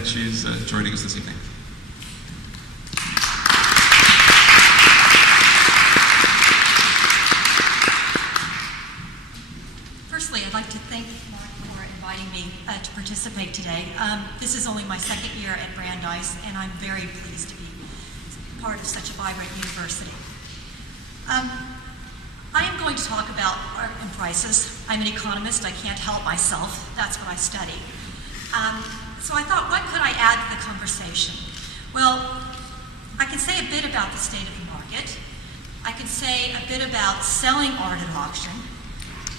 She's joining us this evening. Firstly, I'd like to thank Mark for inviting me to participate today. This is only my second year at Brandeis, and I'm very pleased to be part of such a vibrant university. I am going to talk about art and prices. I'm an economist. I can't help myself. That's what I study. So I thought, what could I add to the conversation? Well, I could say a bit about the state of the market. I could say a bit about selling art at auction,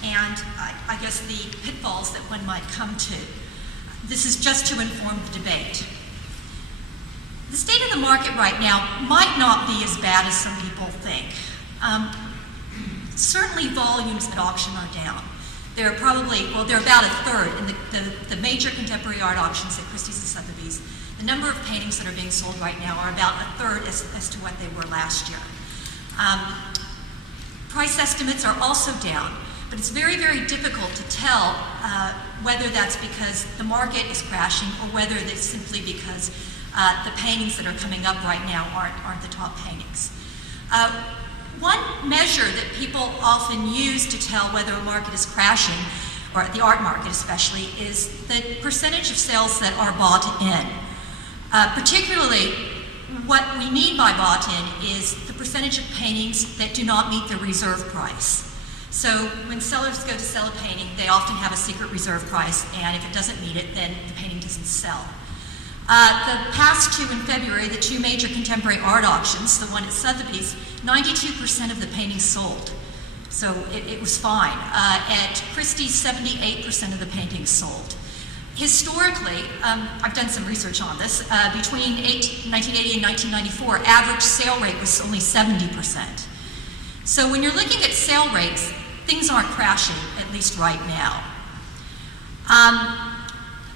and I guess the pitfalls that one might come to. This is just to inform the debate. The state of the market right now might not be as bad as some people think. Certainly volumes at auction are down. They're probably, well, they're about a third in the major contemporary art auctions at Christie's and Sotheby's. The number of paintings that are being sold right now are about a third as to what they were last year. Price estimates are also down, but it's very, very difficult to tell whether that's because the market is crashing or whether it's simply because the paintings that are coming up right now aren't the top paintings. One measure that people often use to tell whether a market is crashing, or the art market especially, is the percentage of sales that are bought in. Particularly, what we mean by bought in is the percentage of paintings that do not meet the reserve price. So when sellers go to sell a painting, they often have a secret reserve price, and if it doesn't meet it, then the painting doesn't sell. The past two in February, the two major contemporary art auctions, the one at Sotheby's, 92% of the paintings sold. So it was fine. At Christie's, 78% of the paintings sold. Historically, I've done some research on this, between 1980 and 1994, average sale rate was only 70%. So when you're looking at sale rates, things aren't crashing, at least right now.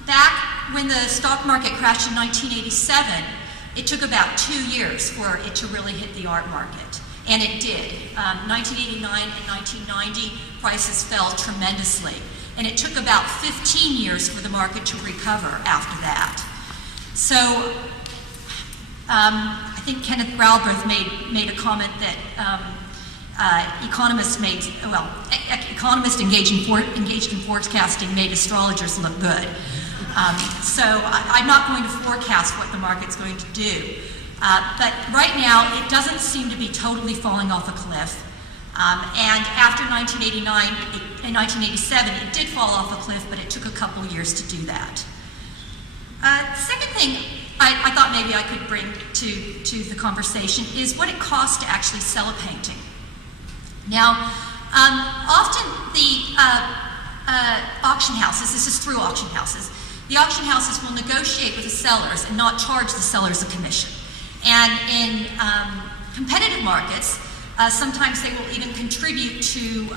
Back when the stock market crashed in 1987, it took about 2 years for it to really hit the art market, and it did. 1989 and 1990, prices fell tremendously, and it took about 15 years for the market to recover after that. So I think Kenneth Galbraith made a comment that economists engaged in forecasting made astrologers look good. So I'm not going to forecast what the market's going to do. But right now, it doesn't seem to be totally falling off a cliff. And after 1989 and 1987, it did fall off a cliff, but it took a couple years to do that. Second thing I thought maybe I could bring to the conversation is what it costs to actually sell a painting. Now, often the auction houses, this is through auction houses, the auction houses will negotiate with the sellers and not charge the sellers a commission. And in competitive markets, sometimes they will even contribute to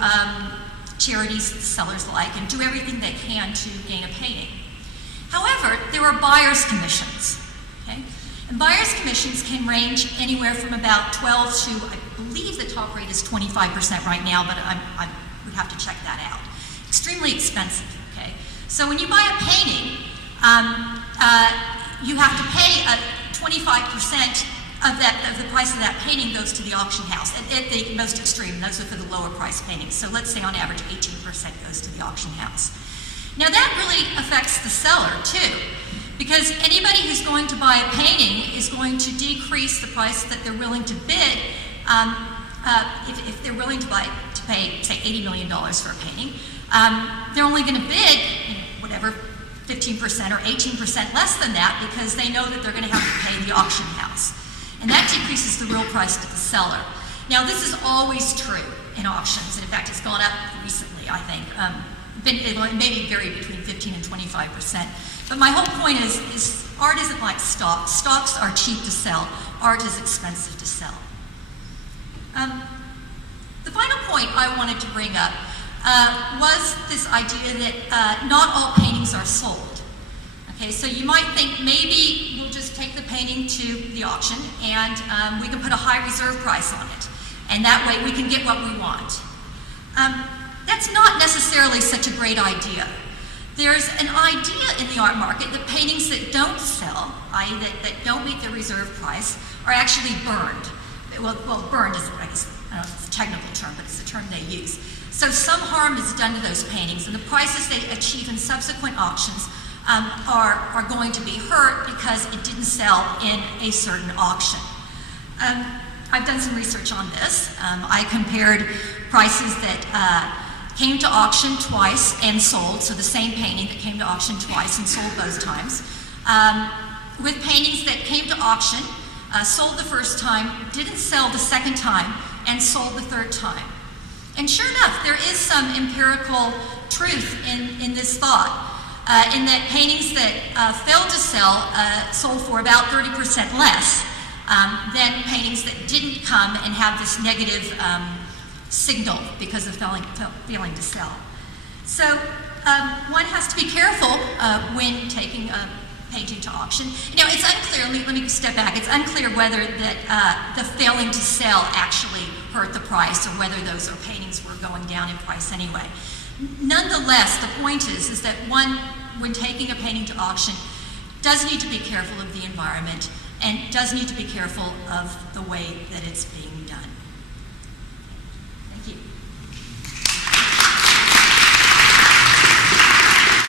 charities that the sellers like and do everything they can to gain a painting. However, there are buyer's commissions. Okay? And buyer's commissions can range anywhere from about 12 to, I believe the top rate is 25% right now, but I would have to check that out. Extremely expensive. Okay? So when you buy a painting, you have to pay 25% of the price of that painting goes to the auction house. At the most extreme, those are for the lower price paintings. So let's say on average 18% goes to the auction house. Now that really affects the seller too, because anybody who's going to buy a painting is going to decrease the price that they're willing to bid. If they're willing to pay, say, $80 million for a painting, they're only going to bid, whatever, 15% or 18% less than that, because they know that they're going to have to pay the auction house. And that decreases the real price to the seller. Now, this is always true in auctions, and in fact, it's gone up recently, I think. It maybe vary between 15 and 25%. But my whole point is art isn't like stocks. Stocks are cheap to sell. Art is expensive to sell. The final point I wanted to bring up was this idea that not all paintings are sold. Okay, so you might think maybe we'll just take the painting to the auction and we can put a high reserve price on it, and that way we can get what we want. That's not necessarily such a great idea. There's an idea in the art market that paintings that don't sell, i.e. that don't meet the reserve price, are actually burned. Well, burned is, I guess, I don't know if it's a technical term, but it's the term they use. So some harm is done to those paintings, and the prices they achieve in subsequent auctions are going to be hurt because it didn't sell in a certain auction. I've done some research on this. I compared prices that came to auction twice and sold, so the same painting that came to auction twice and sold both times, with paintings that came to auction, sold the first time, didn't sell the second time, and sold the third time. And sure enough, there is some empirical truth in this thought, in that paintings that failed to sell sold for about 30% less than paintings that didn't come and have this negative signal because of failing to sell. So one has to be careful when taking a painting to auction. You know, it's unclear, let me step back, it's unclear whether that the failing to sell actually hurt the price or whether those paintings were going down in price anyway. Nonetheless, the point is that one, when taking a painting to auction, does need to be careful of the environment and does need to be careful of the way that it's being